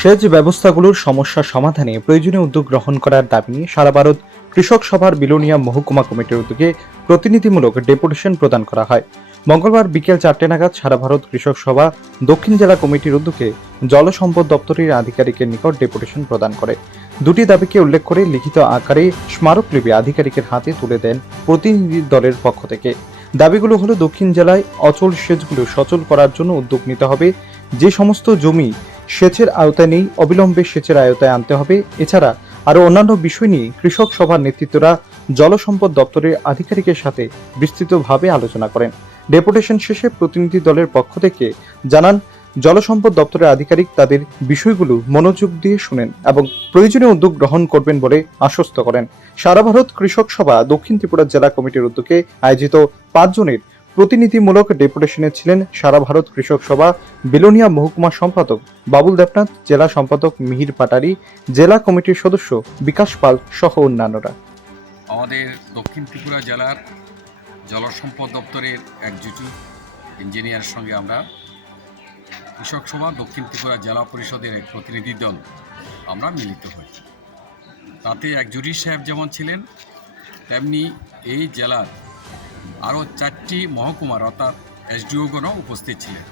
সেচ ব্যবস্থাগুলোর সমস্যা সমাধানে প্রয়োজনীয় উদ্যোগ গ্রহণ করার দাবি নিয়ে সারা ভারত কৃষক সভার বিলোনিয়া মহকুমা কমিটির উদ্যোগে প্রতিনিধিমূলক ডেপুটেশন প্রদান করা হয়। মঙ্গলবার বিকেল 4টে নাগাদ সারা ভারত কৃষক সভা দক্ষিণ জেলা কমিটির উদ্যোগে জলসম্পদ দপ্তরের আধিকারিকের নিকট ডেপুটেশন প্রদান করে। দুটি দাবিকে উল্লেখ করে লিখিত আকারে স্মারকলিপি আধিকারিকের হাতে তুলে দেন প্রতিনিধি দলের পক্ষ থেকে। দাবিগুলো হলো দক্ষিণ জেলায় অচল সেচগুলো সচল করার জন্য উদ্যোগ নিতে হবে, যে সমস্ত জমি সেচের আওতায় নেই অবিলম্বে সেচের আওতায় আনতে হবে। এছাড়া আরও অন্যান্য বিষয় নিয়ে কৃষক সভার নেতৃত্বরা জলসম্পদ দপ্তরের আধিকারিকের সাথে বিস্তৃতভাবে আলোচনা করেন। ডেপুটেশন শেষে প্রতিনিধি দলের পক্ষ থেকে জানান, জলসম্পদ দপ্তরের আধিকারিক তাদের বিষয়গুলো মনোযোগ দিয়ে শুনেন এবং প্রয়োজনীয় উদ্যোগ গ্রহণ করবেন বলে আশ্বস্ত করেন। সারা ভারত কৃষক সভা দক্ষিণ ত্রিপুরা জেলা কমিটির উদ্যোগে আয়োজিত 5 জনের প্রতিনিধিমূলক ডেপুটেশনে ছিলেন সারা ভারত কৃষক সভা বিলোনিয়া মহকুমা সম্পাদক বাবুল দেবনাথ, জেলা সম্পাদক মিহির পাটারি, জেলা কমিটির সদস্য বিকাশ পাল সহ অন্যান্যরা। আমাদের দক্ষিণ ত্রিপুরা জেলার জলসম্পদ দপ্তরের এক্সিকিউটিভ ইঞ্জিনিয়ারের সঙ্গে আমরা কৃষক সভা দক্ষিণ ত্রিপুরা জেলা পরিষদের এক প্রতিনিধি দল আমরা মিলিত হই। তাতে এক্সিকিউটিভ সাহেব যেমন ছিলেন, তেমনি এই জেলার আরও 4টি মহকুমার অর্থাৎ এসডিওগণও উপস্থিত ছিলেন।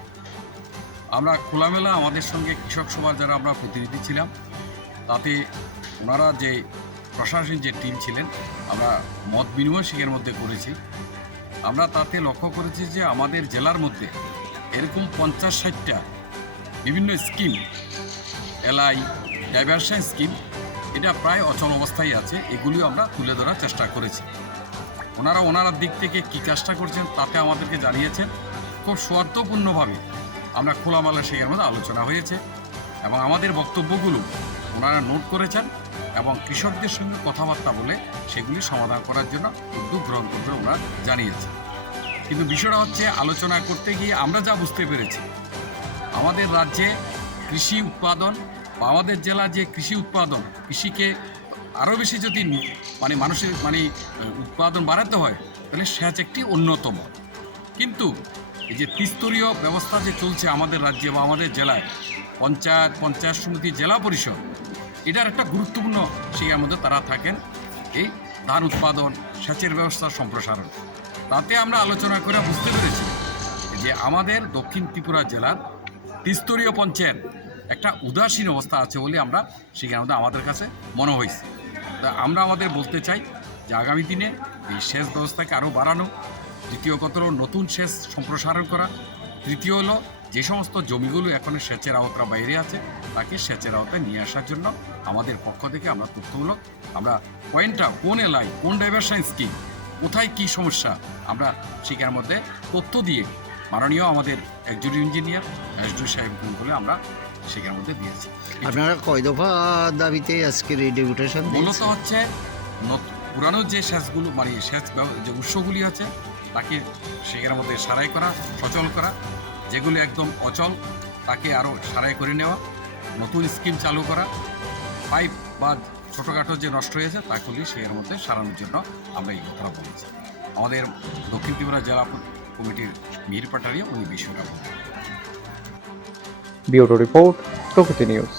আমরা খোলামেলা আমাদের সঙ্গে কৃষক সভার যারা আমরা প্রতিনিধি ছিলাম, তাতে ওনারা যে প্রশাসনিক যে টিম ছিলেন, আমরা মত বিনিময় সেখানের মধ্যে করেছি। আমরা তাতে লক্ষ্য করেছি যে আমাদের জেলার মধ্যে এরকম 50-60টা বিভিন্ন স্কিম, এলআই ডাইভারশন স্কিম, এটা প্রায় অচল অবস্থায় আছে। এগুলিও আমরা তুলে ধরার চেষ্টা করেছি। ওনারা দিক থেকে কী কাজটা করছেন তাতে আমাদেরকে জানিয়েছেন। খুব স্বার্থপূর্ণভাবে আমরা খোলামেলা সেখানের মধ্যে আলোচনা হয়েছে এবং আমাদের বক্তব্যগুলো ওনারা নোট করেছেন এবং কৃষকদের সঙ্গে কথাবার্তা বলে সেগুলি সমাধান করার জন্য উদ্যোগ গ্রহণ করতে ওনারা জানিয়েছে। কিন্তু বিষয়টা হচ্ছে, আলোচনা করতে গিয়ে আমরা যা বুঝতে পেরেছি, আমাদের রাজ্যে কৃষি উৎপাদন বা আমাদের জেলা যে কৃষি উৎপাদন, কৃষিকে আরও বেশি যদি মানুষের উৎপাদন বাড়াতে হয়, তাহলে সেচ একটি অন্যতম। কিন্তু এই যে ত্রিস্তরীয় ব্যবস্থা যে চলছে আমাদের রাজ্যে বা আমাদের জেলায়, পঞ্চায়েত সমিতি, জেলা পরিষদ, এটার একটা গুরুত্বপূর্ণ সেটার মধ্যে তারা থাকেন এই ধান উৎপাদন, সেচের ব্যবস্থার সম্প্রসারণ। তাতে আমরা আলোচনা করে বুঝতে পেরেছি যে আমাদের দক্ষিণ ত্রিপুরা জেলার ত্রিস্তরীয় পঞ্চায়েত একটা উদাসীন অবস্থা আছে বলে আমরা সেখানের মধ্যে আমাদের কাছে মনে হয়েছে। তা আমরা আমাদের বলতে চাই যে আগামী দিনে এই সেচ ব্যবস্থাকে আরও বাড়ানো, দ্বিতীয় কথা হলো নতুন সেচ সম্প্রসারণ করা, তৃতীয় হলো যে সমস্ত জমিগুলো এখন সেচের আওতার বাইরে আছে তাকে সেচের আওতায় নিয়ে আসার জন্য আমাদের পক্ষ থেকে আমরা তথ্যমূলক পয়েন্টটা কোন এলাকায় কোন ডাইভারশন স্কিম, কোথায় কী সমস্যা, আমরা সেখানের মধ্যে তথ্য দিয়ে মাননীয় আমাদের এক্সিকিউটিভ ইঞ্জিনিয়ার এসডিও সাহেব বলে আমরা সেখানের মধ্যে দিয়েছি। আপনারা কয় দফা দাবিতে আজকের এই ডেপুটেশন? মূলত হচ্ছে পুরানো যে সেচগুলো সেচ যে উৎসগুলি আছে তাকে সেখানের মধ্যে সারাই করা, সচল করা, যেগুলো একদম অচল তাকে আরও সারাই করে নেওয়া, নতুন স্কিম চালু করা, পাইপ বা ছোটোখাটো যে নষ্ট হয়েছে তাগুলি সেখানের মধ্যে সারানোর জন্য আমরা এই কথা বলেছি। আমাদের দক্ষিণ ত্রিপুরা জেলা কমিটির মিহির পাটারিও উনি বিষয়টা বলেন। ব্যুরো রিপোর্ট, প্রগতি নিউজ।